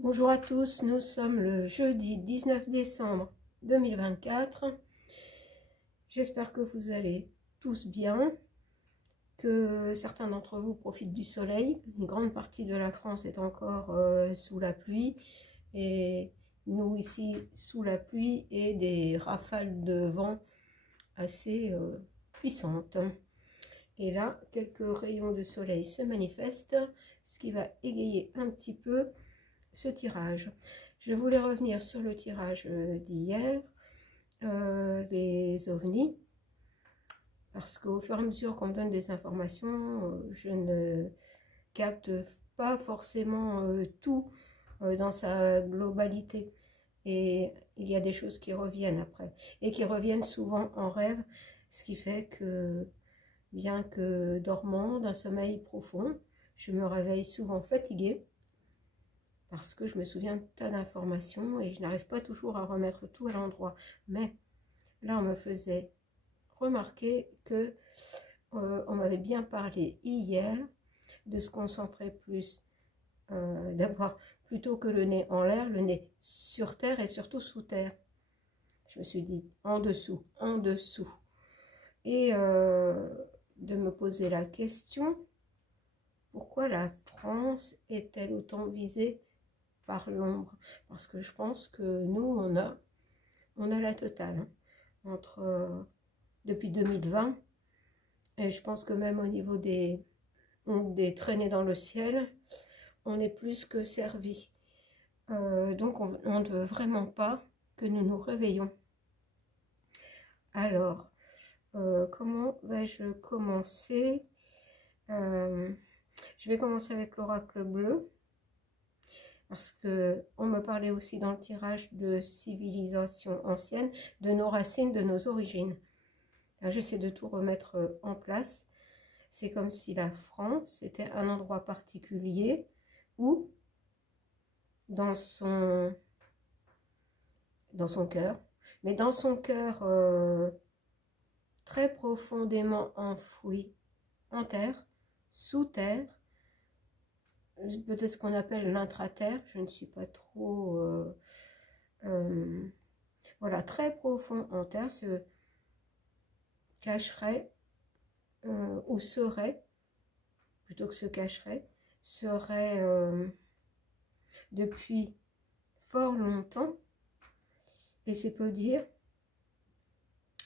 Bonjour à tous, nous sommes le jeudi 19 décembre 2024. J'espère que vous allez tous bien, que certains d'entre vous profitent du soleil. Une grande partie de la France est encore sous la pluie et nous ici sous la pluie et des rafales de vent assez puissantes. Et là, quelques rayons de soleil se manifestent, ce qui va égayer un petit peu ce tirage. Je voulais revenir sur le tirage d'hier, les ovnis, parce qu'au fur et à mesure qu'on me donne des informations, je ne capte pas forcément tout dans sa globalité. Et il y a des choses qui reviennent après, et qui reviennent souvent en rêve, ce qui fait que, bien que dormant d'un sommeil profond, je me réveille souvent fatiguée, parce que je me souviens de tas d'informations et je n'arrive pas toujours à remettre tout à l'endroit. Mais là, on me faisait remarquer que on m'avait bien parlé hier de se concentrer plus, d'avoir plutôt que le nez en l'air, le nez sur terre et surtout sous terre. Je me suis dit en dessous, en dessous. Et de me poser la question, pourquoi la France est-elle autant visée par l'ombre? Parce que je pense que nous, on a la totale, hein, depuis 2020, et je pense que même au niveau des traînées dans le ciel, on est plus que servi. Donc on ne veut vraiment pas que nous nous réveillons. Alors, comment vais-je commencer? Je vais commencer avec l'oracle bleu, parce qu'on me parlait aussi dans le tirage de civilisation ancienne, de nos racines, de nos origines. J'essaie de tout remettre en place. C'est comme si la France était un endroit particulier où, dans son cœur, mais dans son cœur très profondément enfoui en terre, sous terre, peut-être ce qu'on appelle l'intra-terre, je ne suis pas trop... voilà, très profond en terre, se cacherait, ou serait, plutôt que se cacherait, serait depuis fort longtemps, et c'est peu dire,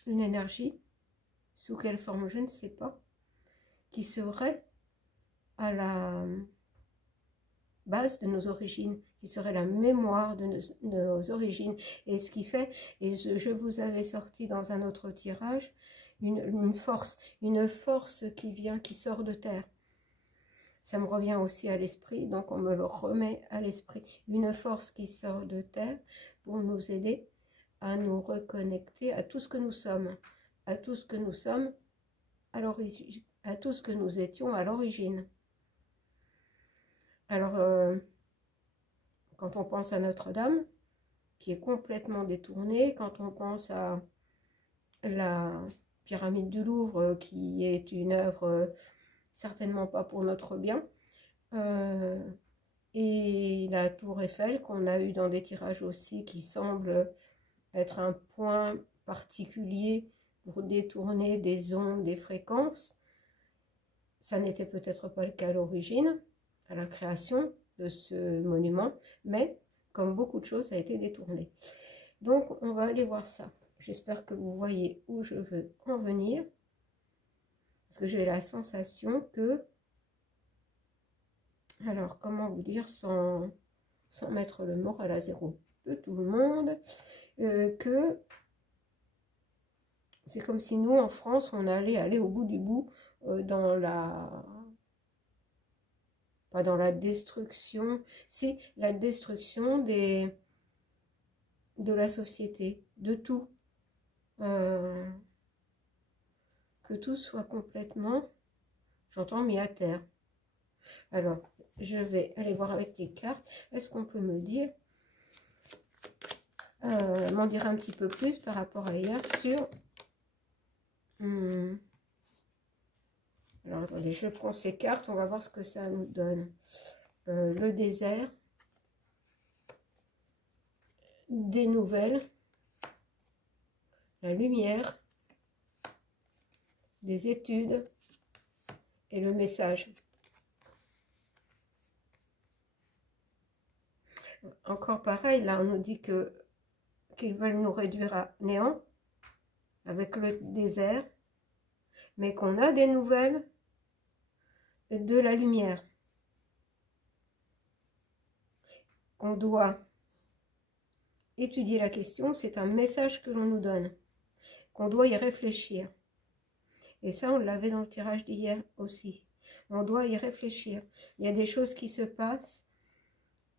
une énergie, sous quelle forme je ne sais pas, qui serait à la base de nos origines, qui serait la mémoire de nos origines, et ce qui fait, et je vous avais sorti dans un autre tirage, une force qui vient, qui sort de terre. Ça me revient aussi à l'esprit, donc on me le remet à l'esprit. Une force qui sort de terre pour nous aider à nous reconnecter à tout ce que nous sommes, à tout ce que nous sommes à l'origine, à tout ce que nous étions à l'origine. Alors, quand on pense à Notre-Dame, qui est complètement détournée, quand on pense à la pyramide du Louvre, qui est une œuvre certainement pas pour notre bien, et la tour Eiffel qu'on a eu dans des tirages aussi, qui semble être un point particulier pour détourner des ondes, des fréquences. Ça n'était peut-être pas le cas à l'origine, à la création de ce monument, mais comme beaucoup de choses, ça a été détourné. Donc on va aller voir ça. J'espère que vous voyez où je veux en venir, parce que j'ai la sensation que, alors comment vous dire sans mettre le moral à zéro de tout le monde, que c'est comme si nous en France on allait aller au bout du bout dans la... pas dans la destruction, si la destruction de la société, de tout, que tout soit complètement, j'entends, mis à terre. Alors, je vais aller voir avec les cartes. Est-ce qu'on peut me dire, m'en dire un petit peu plus par rapport à hier sur... alors, attendez, je prends ces cartes, on va voir ce que ça nous donne. Le désert. des nouvelles, la lumière, des études et le message. Encore pareil, là on nous dit qu'ils veulent nous réduire à néant avec le désert, mais qu'on a des nouvelles de la lumière, qu'on doit étudier la question, c'est un message que l'on nous donne, qu'on doit y réfléchir. Et ça, on l'avait dans le tirage d'hier aussi. On doit y réfléchir. Il y a des choses qui se passent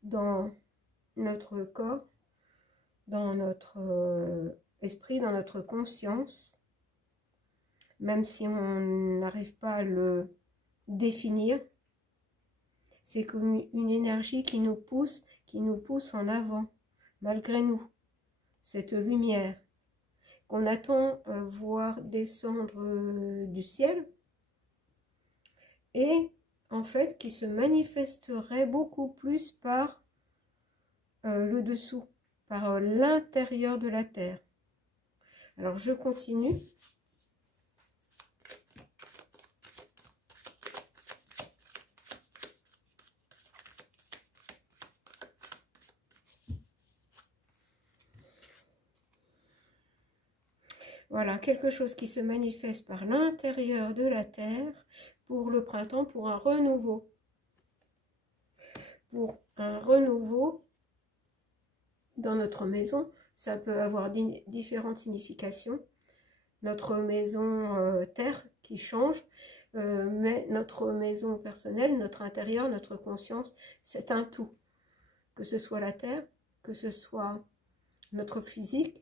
dans notre corps, dans notre esprit, dans notre conscience, même si on n'arrive pas à le définir, c'est comme une énergie qui nous pousse en avant, malgré nous. Cette lumière qu'on attend voir descendre du ciel, et en fait qui se manifesterait beaucoup plus par le dessous, par l'intérieur de la terre. Alors je continue. Voilà, quelque chose qui se manifeste par l'intérieur de la terre pour le printemps, pour un renouveau. Pour un renouveau dans notre maison, ça peut avoir différentes significations. Notre maison terre qui change, mais notre maison personnelle, notre intérieur, notre conscience, c'est un tout. Que ce soit la terre, que ce soit notre physique,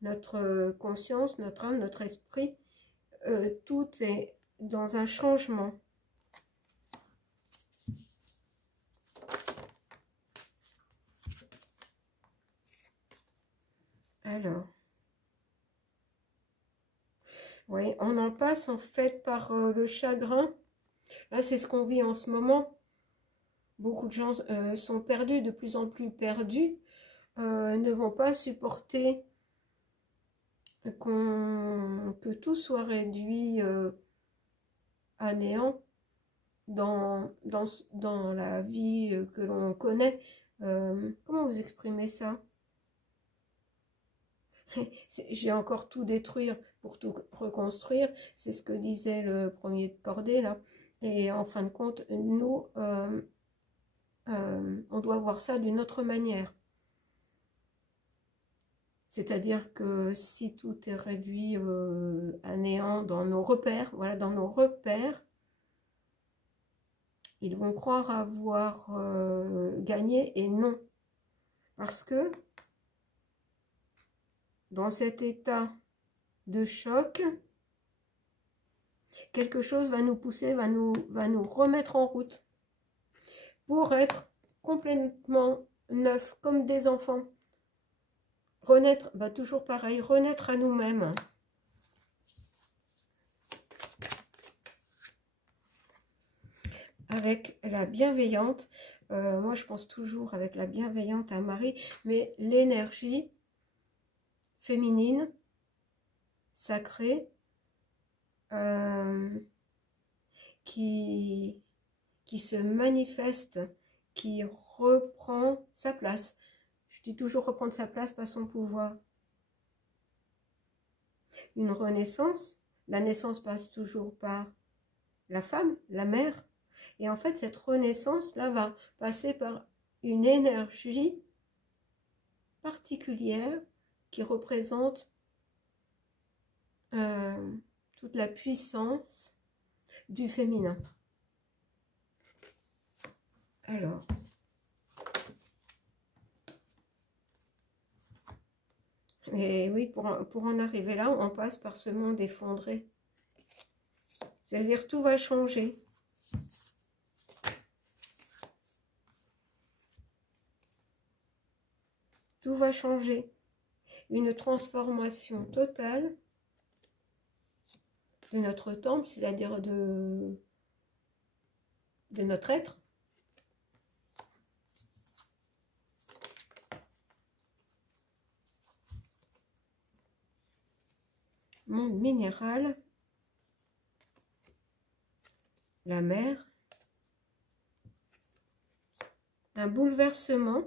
notre conscience, notre âme, notre esprit, tout est dans un changement. Alors, oui, on en passe en fait par le chagrin. Là, c'est ce qu'on vit en ce moment. Beaucoup de gens sont perdus, de plus en plus perdus, ne vont pas supporter que tout soit réduit à néant dans la vie que l'on connaît. Comment vous exprimez ça? J'ai encore tout détruire pour tout reconstruire, c'est ce que disait le premier de cordée là. Et en fin de compte, nous, on doit voir ça d'une autre manière. C'est-à-dire que si tout est réduit à néant dans nos repères, voilà, dans nos repères, ils vont croire avoir gagné et non. Parce que dans cet état de choc, quelque chose va nous pousser, va nous remettre en route pour être complètement neuf, comme des enfants. Renaître, bah toujours pareil, renaître à nous-mêmes. Avec la bienveillante, moi je pense toujours avec la bienveillante à Marie, mais l'énergie féminine, sacrée, qui se manifeste, qui reprend sa place. Je dis toujours reprendre sa place, pas son pouvoir. Une renaissance, la naissance passe toujours par la femme, la mère. Et en fait, cette renaissance-là va passer par une énergie particulière qui représente toute la puissance du féminin. Alors, et oui, pour en arriver là, on passe par ce monde effondré. C'est-à-dire tout va changer. Tout va changer. Une transformation totale de notre temple, c'est-à-dire de notre être. monde minéral, la mer, un bouleversement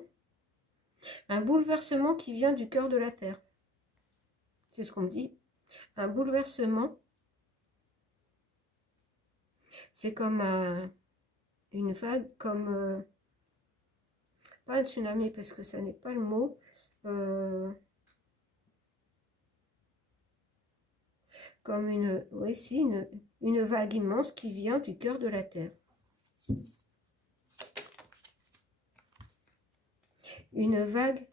qui vient du cœur de la terre. C'est ce qu'on me dit. Un bouleversement, c'est comme une vague, comme pas un tsunami parce que ça n'est pas le mot. Comme une vague immense qui vient du cœur de la terre. Une vague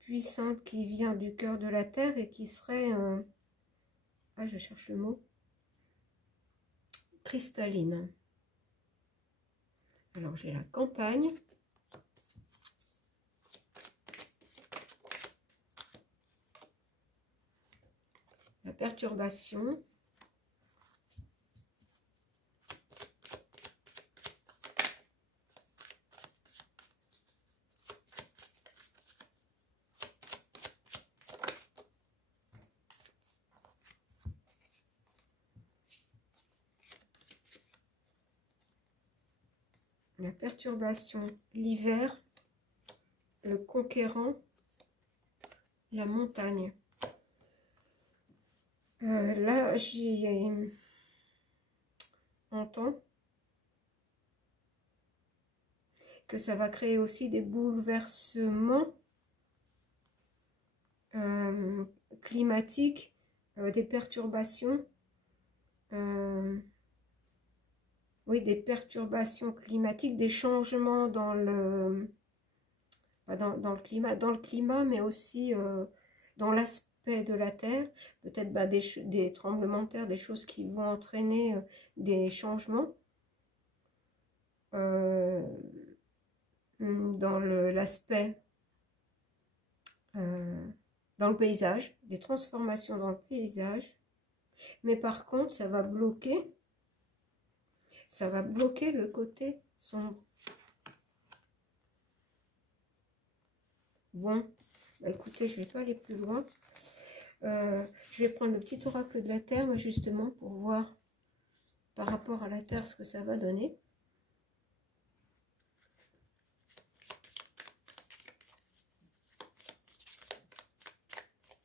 puissante qui vient du cœur de la terre et qui serait, ah je cherche le mot, cristalline. Alors j'ai la campagne. La perturbation. La perturbation, l'hiver, le conquérant, la montagne. Là, j'y entends que ça va créer aussi des bouleversements climatiques, des perturbations. Oui, des perturbations climatiques, des changements dans le climat, mais aussi dans l'aspect de la Terre. Peut-être des tremblements de terre, des choses qui vont entraîner des changements dans l'aspect, dans le paysage, des transformations dans le paysage. Mais par contre, ça va bloquer le côté sombre. Bon, bah écoutez, je ne vais pas aller plus loin. Je vais prendre le petit oracle de la Terre, moi, justement, pour voir par rapport à la Terre ce que ça va donner.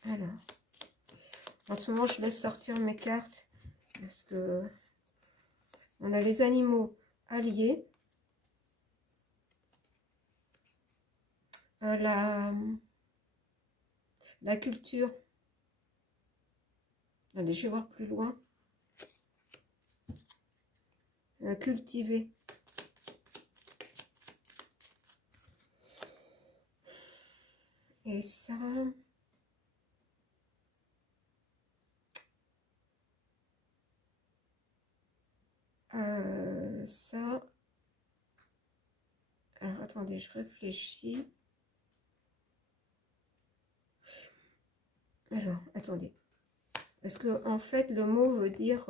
Alors, en ce moment, je laisse sortir mes cartes parce que on a les animaux alliés, la culture. Allez, je vais voir plus loin. Cultiver. Et ça... ça... Alors, attendez, je réfléchis. Alors, attendez. Parce que, en fait, le mot veut dire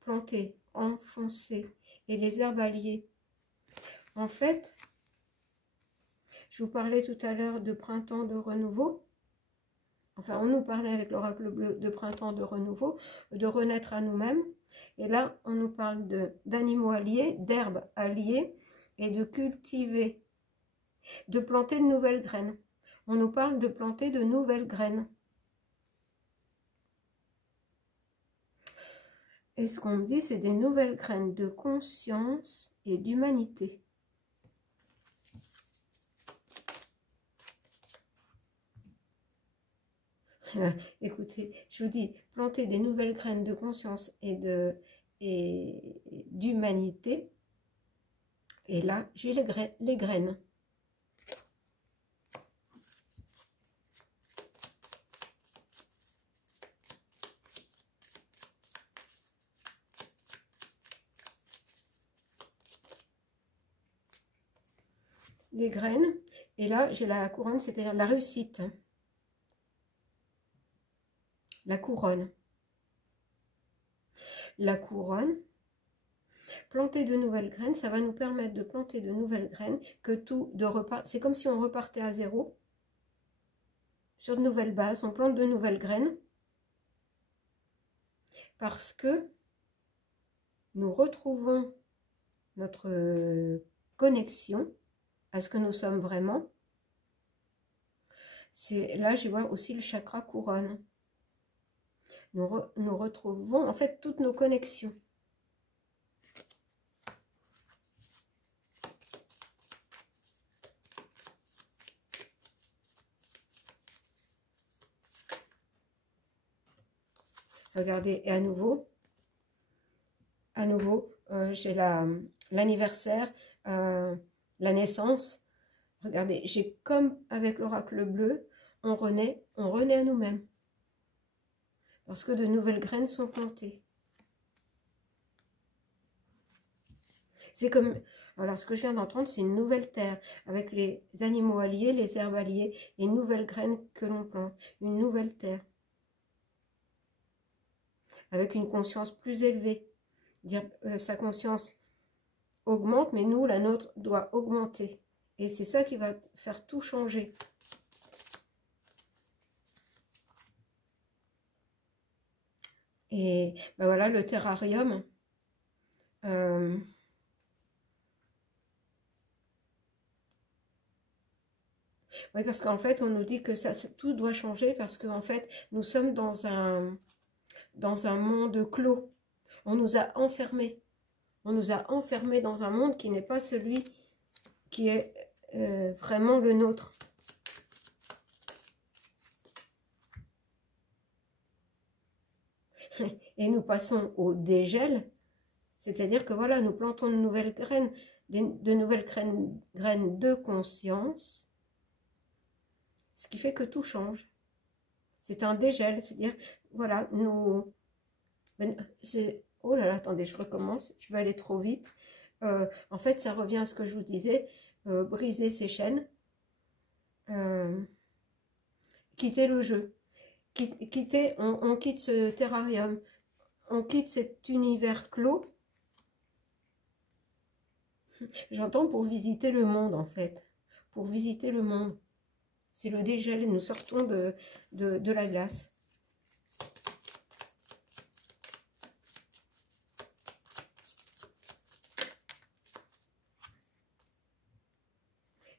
planter, enfoncer. Et les herbes alliées. En fait, je vous parlais tout à l'heure de printemps de renouveau. Enfin, on nous parlait avec l'oracle bleu de printemps de renouveau, de renaître à nous-mêmes. Et là, on nous parle d'animaux alliés, d'herbes alliées et de cultiver, de planter de nouvelles graines. On nous parle de planter de nouvelles graines. Et ce qu'on me dit, c'est des nouvelles graines de conscience et d'humanité. Écoutez, je vous dis, planter des nouvelles graines de conscience et d'humanité. Et là, j'ai les graines. Les graines. Et là, j'ai la couronne, c'est-à-dire la réussite. La couronne. La couronne. Planter de nouvelles graines, ça va nous permettre de planter de nouvelles graines, que tout de repart. C'est comme si on repartait à zéro. sur de nouvelles bases, on plante de nouvelles graines, parce que nous retrouvons notre connexion à ce que nous sommes vraiment. Là, je vois aussi le chakra couronne. Nous retrouvons en fait toutes nos connexions. Regardez, et à nouveau, j'ai l'anniversaire, la naissance. Regardez, j'ai comme avec l'oracle bleu, on renaît à nous-mêmes. Parce que de nouvelles graines sont plantées. C'est comme, alors ce que je viens d'entendre, c'est une nouvelle terre, avec les animaux alliés, les herbes alliées, les nouvelles graines que l'on plante, une nouvelle terre. Avec une conscience plus élevée. Dire, sa conscience augmente, mais nous, la nôtre, doit augmenter. Et c'est ça qui va faire tout changer. Et ben voilà, le terrarium. Oui, parce qu'en fait, on nous dit que tout doit changer parce qu'en fait, nous sommes dans un monde clos. On nous a enfermés. On nous a enfermés dans un monde qui n'est pas celui qui est vraiment le nôtre. Et nous passons au dégel, c'est-à-dire que voilà, nous plantons de nouvelles graines, graines de conscience, ce qui fait que tout change. C'est un dégel, c'est-à-dire, voilà, oh là là, attendez, je recommence, je vais aller trop vite. En fait, ça revient à ce que je vous disais, briser ces chaînes, quitter le jeu. On quitte ce terrarium, on quitte cet univers clos. J'entends pour visiter le monde en fait, pour visiter le monde. C'est le dégel, nous sortons de la glace.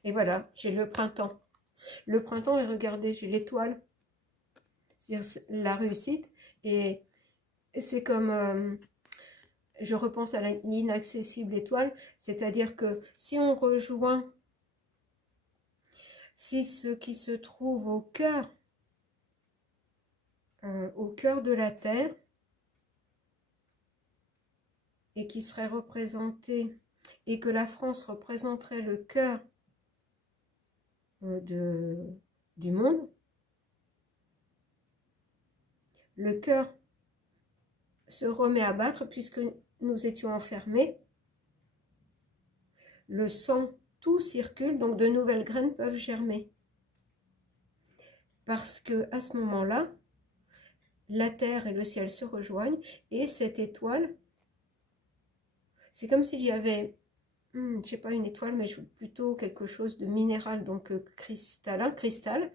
Et voilà, j'ai le printemps. Le printemps, et regardez, j'ai l'étoile. C'est-à-dire la réussite. Et c'est comme, je repense à l'inaccessible étoile, c'est-à-dire que si on rejoint, si ce qui se trouve au cœur de la Terre, et qui serait représenté, et que la France représenterait le cœur du monde, le cœur se remet à battre puisque nous étions enfermés, le sang, tout circule, donc de nouvelles graines peuvent germer. Parce que à ce moment-là, la terre et le ciel se rejoignent et cette étoile, c'est comme s'il y avait, je ne sais pas une étoile, mais plutôt quelque chose de minéral, donc cristallin, cristal.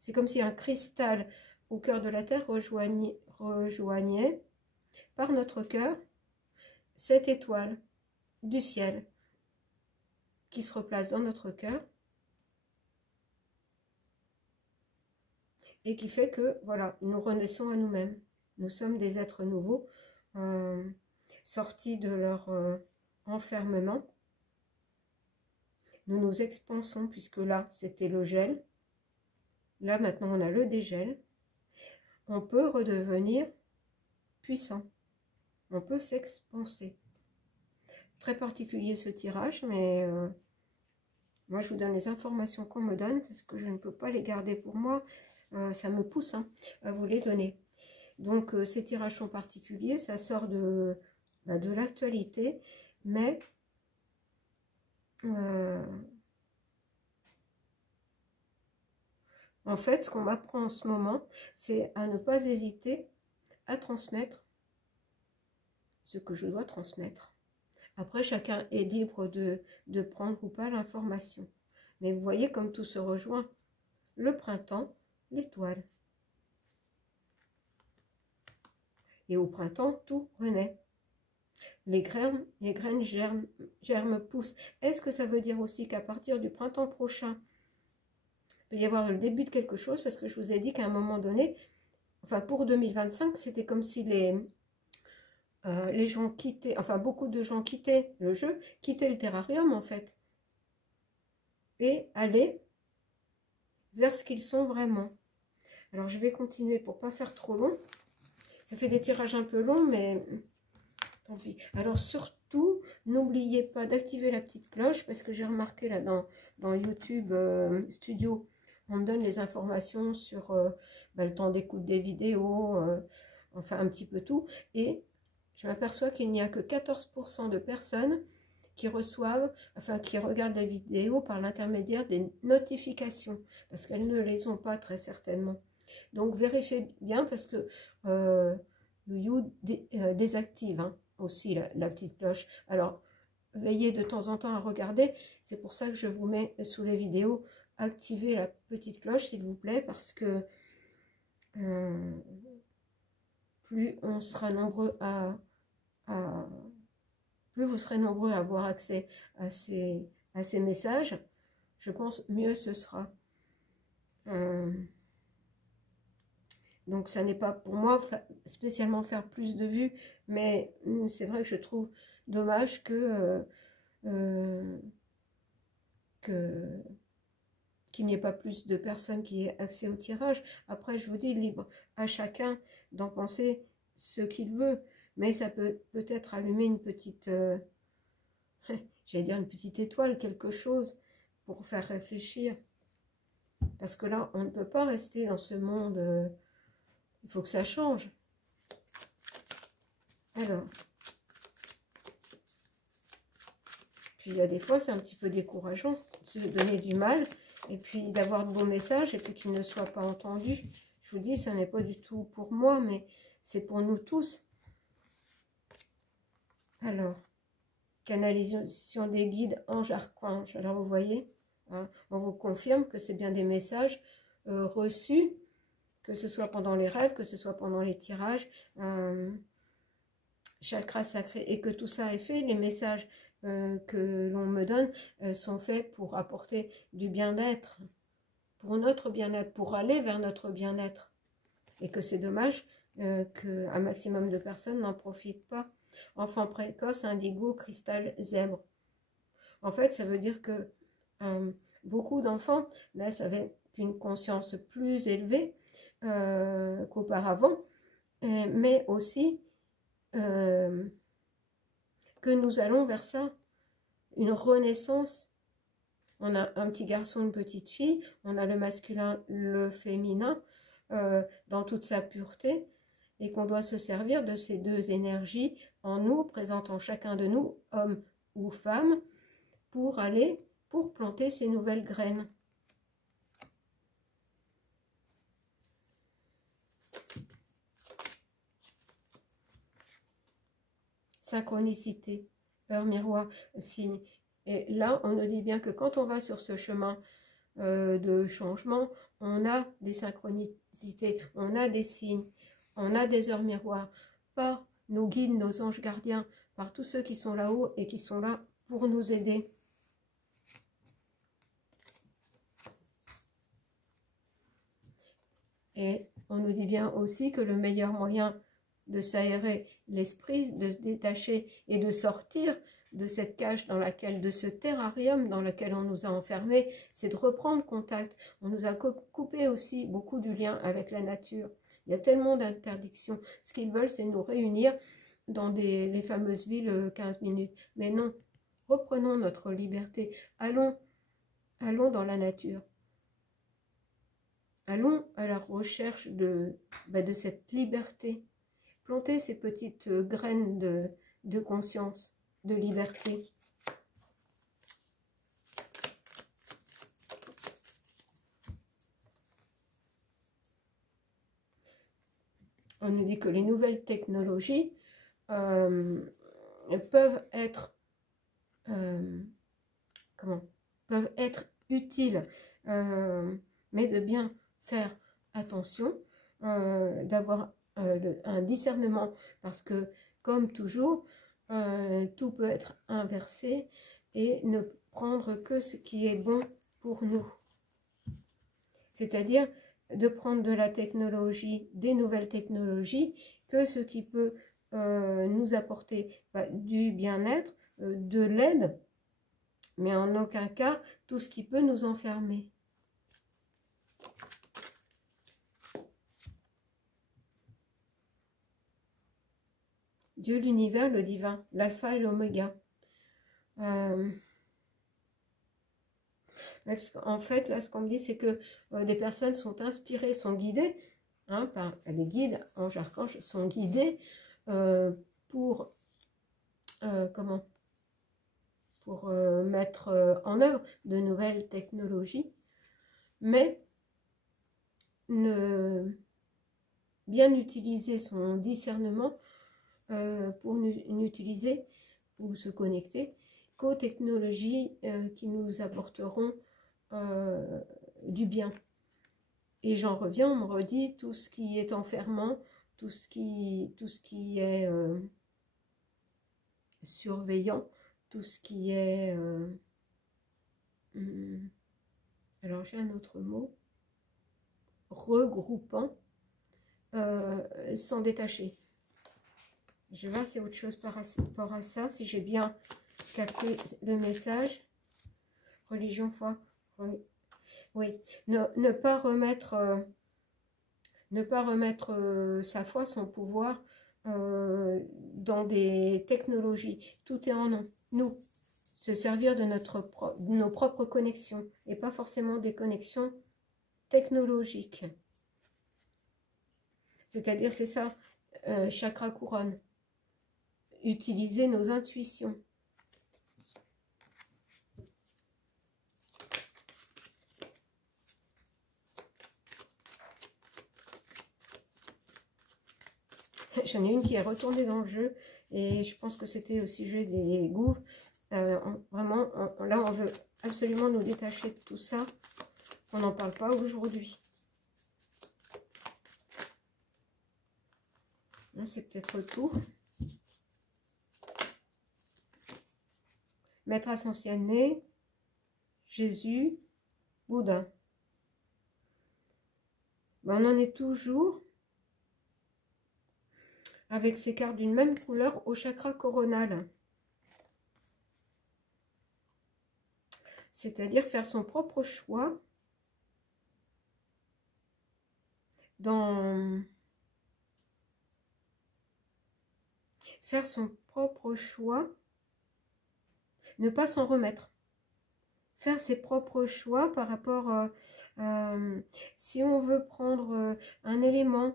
C'est comme si un cristal au cœur de la terre rejoignait par notre cœur cette étoile du ciel qui se replace dans notre cœur et qui fait que, voilà, nous renaissons à nous-mêmes. Nous sommes des êtres nouveaux, sortis de leur enfermement. Nous nous expansons, puisque là, c'était le gel. Là, maintenant, on a le dégel. On peut redevenir puissant. On peut s'expanser. Très particulier ce tirage, mais moi, je vous donne les informations qu'on me donne, parce que je ne peux pas les garder pour moi. Ça me pousse à vous les donner. Donc, ces tirages sont particuliers, ça sort de l'actualité, mais en fait, ce qu'on m'apprend en ce moment, c'est à ne pas hésiter à transmettre ce que je dois transmettre. Après, chacun est libre de prendre ou pas l'information. Mais vous voyez comme tout se rejoint. Le printemps, l'étoile. Et au printemps, tout renaît. Les graines germent, poussent. Est-ce que ça veut dire aussi qu'à partir du printemps prochain, il peut y avoir le début de quelque chose? Parce que je vous ai dit qu'à un moment donné, enfin pour 2025, c'était comme si les gens quittaient, enfin beaucoup de gens quittaient le jeu, quittaient le terrarium en fait, et allaient vers ce qu'ils sont vraiment. Alors je vais continuer pour pas faire trop long. Ça fait des tirages un peu longs, mais tant pis. Alors surtout, n'oubliez pas d'activer la petite cloche, parce que j'ai remarqué là dans YouTube Studio, on me donne les informations sur le temps d'écoute des vidéos, enfin un petit peu tout, et je m'aperçois qu'il n'y a que 14% de personnes qui reçoivent, enfin qui regardent les vidéos par l'intermédiaire des notifications, parce qu'elles ne les ont pas très certainement. Donc vérifiez bien, parce que You désactive hein, aussi la petite cloche. Alors veillez de temps en temps à regarder, c'est pour ça que je vous mets sous les vidéos, activez la petite cloche s'il vous plaît, parce que plus on sera nombreux plus vous serez nombreux à avoir accès à ces messages, je pense mieux ce sera. Donc ça n'est pas pour moi spécialement faire plus de vues, mais c'est vrai que je trouve dommage qu'il n'y ait pas plus de personnes qui aient accès au tirage. Après, je vous dis, libre à chacun d'en penser ce qu'il veut, mais ça peut peut-être allumer une petite, j'allais dire une petite étoile, quelque chose pour faire réfléchir. Parce que là, on ne peut pas rester dans ce monde, il faut que ça change. Alors, puis il y a des fois, c'est un petit peu décourageant de se donner du mal, et puis d'avoir de beaux messages, et puis qu'ils ne soient pas entendus. Je vous dis, ce n'est pas du tout pour moi, mais c'est pour nous tous. Alors, canalisation des guides, anges, archanges. Alors, vous voyez, hein, on vous confirme que c'est bien des messages reçus, que ce soit pendant les rêves, que ce soit pendant les tirages, chakra sacré, et que tout ça est fait. Les messages que l'on me donne sont faits pour apporter du bien-être, pour notre bien-être, pour aller vers notre bien-être. Et que c'est dommage qu'un maximum de personnes n'en profitent pas. Enfant précoce, indigo, cristal, zèbre. En fait, ça veut dire que beaucoup d'enfants naissent avec une conscience plus élevée qu'auparavant, mais aussi que nous allons vers ça, une renaissance. On a un petit garçon, une petite fille, on a le masculin, le féminin, dans toute sa pureté, et qu'on doit se servir de ces deux énergies en nous, présentes en chacun de nous, homme ou femme, pour planter ces nouvelles graines. Synchronicité, heure miroir, signe. Et là, on nous dit bien que quand on va sur ce chemin de changement, on a des synchronicités, on a des signes, on a des heures miroirs, par nos guides, nos anges gardiens, par tous ceux qui sont là-haut et qui sont là pour nous aider. Et on nous dit bien aussi que le meilleur moyen de s'aérer l'esprit, de se détacher et de sortir de cette cage dans laquelle, de ce terrarium dans lequel on nous a enfermés, c'est de reprendre contact. On nous a coupé aussi beaucoup du lien avec la nature. Il y a tellement d'interdictions. Ce qu'ils veulent, c'est nous réunir dans les fameuses villes 15 minutes. Mais non, reprenons notre liberté. Allons dans la nature. Allons à la recherche de cette liberté. Plantez ces petites graines de conscience, de liberté. On nous dit que les nouvelles technologies peuvent être utiles, mais de bien faire attention, d'avoir un discernement, parce que, comme toujours, tout peut être inversé et ne prendre que ce qui est bon pour nous. C'est-à-dire de prendre de la technologie, des nouvelles technologies, que ce qui peut nous apporter du bien-être, de l'aide, mais en aucun cas tout ce qui peut nous enfermer. Dieu, l'univers, le divin, l'alpha et l'oméga. Parce qu'en fait, là, ce qu'on me dit, c'est que des personnes sont inspirées, sont guidées, hein, par les guides, anges, archanges, sont guidés pour, pour mettre en œuvre de nouvelles technologies, mais bien utiliser son discernement pour n'utiliser ou se connecter qu'aux technologies qui nous apporteront du bien. Et j'en reviens, on me redit tout ce qui est enfermant, tout ce qui est surveillant, tout ce qui est alors j'ai un autre mot, regroupant, s'en détacher. Je vais voir s'il y a autre chose par rapport à ça, si j'ai bien capté le message. Religion, foi, oui, ne pas remettre sa foi, son pouvoir dans des technologies. Tout est en nous. Se servir de nos propres connexions et pas forcément des connexions technologiques. C'est-à-dire, c'est ça, chakra couronne. Utiliser nos intuitions. J'en ai une qui est retournée dans le jeu et je pense que c'était au sujet des gouffres. Vraiment, là, on veut absolument nous détacher de tout ça. On n'en parle pas aujourd'hui. C'est peut-être tout. Maître ascensionné, Jésus, Bouddha. Ben, on en est toujours avec ces cartes d'une même couleur au chakra coronal. C'est-à-dire faire son propre choix dans... Faire son propre choix, ne pas s'en remettre. Faire ses propres choix par rapport si on veut prendre un élément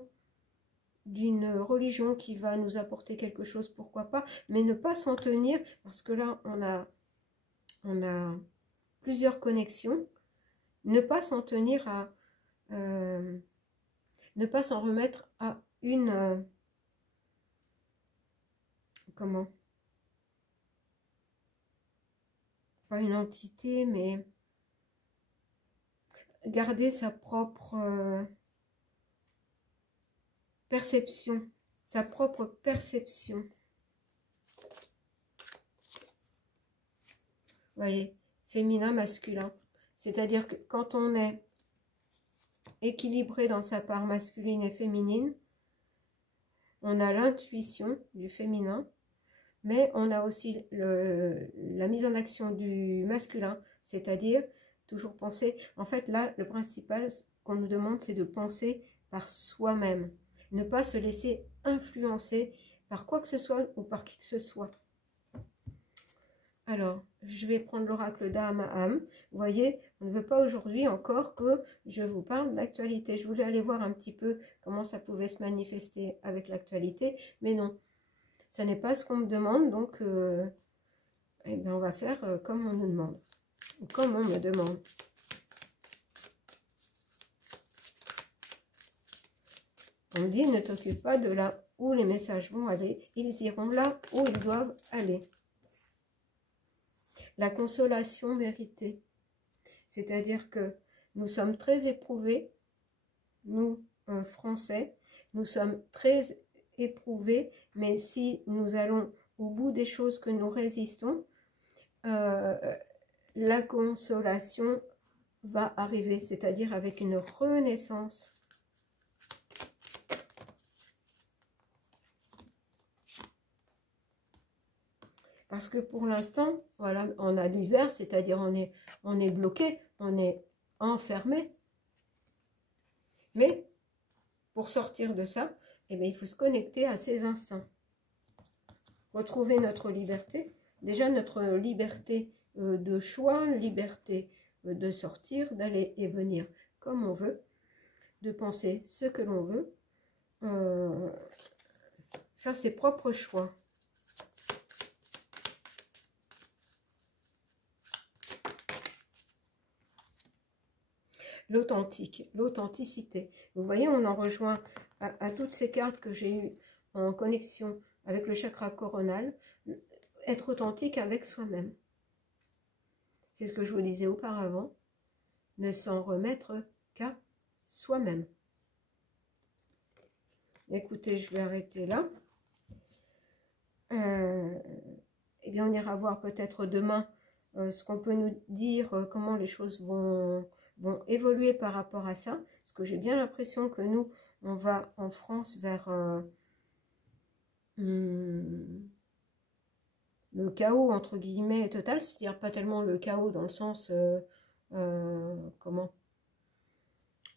d'une religion qui va nous apporter quelque chose, pourquoi pas, mais ne pas s'en tenir, parce que là, on a plusieurs connexions, ne pas s'en tenir à... ne pas s'en remettre à une... comment? Pas une entité, mais garder sa propre perception, sa propre perception. Vous voyez, féminin, masculin. C'est-à-dire que quand on est équilibré dans sa part masculine et féminine, on a l'intuition du féminin, mais on a aussi la mise en action du masculin, c'est-à-dire toujours penser. En fait, là, le principal qu'on nous demande, c'est de penser par soi-même. Ne pas se laisser influencer par quoi que ce soit ou par qui que ce soit. Alors, je vais prendre l'oracle d'âme à âme. Vous voyez, on ne veut pas aujourd'hui encore que je vous parle d'actualité. Je voulais aller voir un petit peu comment ça pouvait se manifester avec l'actualité, mais non. Ça n'est pas ce qu'on me demande, donc eh bien, on va faire comme on nous demande. Ou comme on me demande. On me dit, ne t'occupe pas de là où les messages vont aller. Ils iront là où ils doivent aller. La consolation méritée. C'est-à-dire que nous sommes très éprouvés nous, Français, nous sommes très éprouvés, mais si nous allons au bout des choses, que nous résistons, la consolation va arriver, c'est-à-dire avec une renaissance. Parce que pour l'instant, voilà, on a l'hiver, c'est-à-dire on est bloqué, on est enfermé. Mais pour sortir de ça, eh bien, il faut se connecter à ces instants. Retrouver notre liberté. Déjà, notre liberté de choix, liberté de sortir, d'aller et venir comme on veut, de penser ce que l'on veut, faire ses propres choix. L'authentique, l'authenticité. Vous voyez, on en rejoint à toutes ces cartes que j'ai eues en connexion avec le chakra coronal, être authentique avec soi-même. C'est ce que je vous disais auparavant, ne s'en remettre qu'à soi-même. Écoutez, je vais arrêter là. Eh bien, on ira voir peut-être demain ce qu'on peut nous dire, comment les choses vont évoluer par rapport à ça. Parce que j'ai bien l'impression que nous, on va en France vers le chaos, entre guillemets, total. C'est-à-dire pas tellement le chaos dans le sens... comment,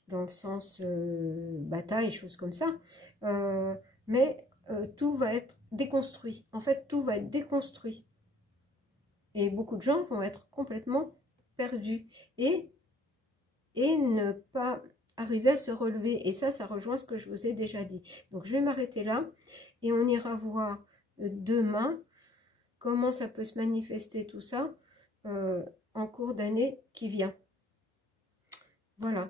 dans le sens bataille, choses comme ça, mais tout va être déconstruit. En fait, tout va être déconstruit. Et beaucoup de gens vont être complètement perdus. Et ne pas arriver à se relever. Et ça rejoint ce que je vous ai déjà dit. Donc, je vais m'arrêter là. Et on ira voir demain comment ça peut se manifester tout ça en cours d'année qui vient. Voilà.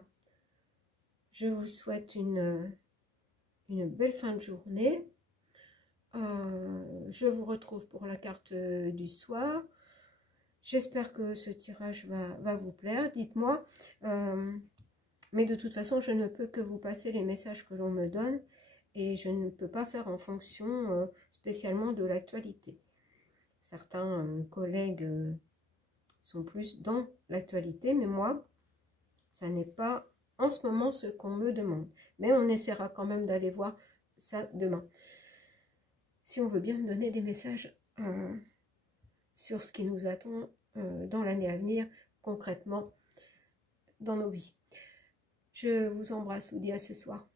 Je vous souhaite une belle fin de journée. Je vous retrouve pour la carte du soir. J'espère que ce tirage va vous plaire. Dites-moi. Mais de toute façon, je ne peux que vous passer les messages que l'on me donne. Et je ne peux pas faire en fonction spécialement de l'actualité. Certains collègues sont plus dans l'actualité. Mais moi, ça n'est pas en ce moment ce qu'on me demande. Mais on essaiera quand même d'aller voir ça demain. Si on veut bien me donner des messages sur ce qui nous attend dans l'année à venir, concrètement, dans nos vies. Je vous embrasse, vous dis à ce soir.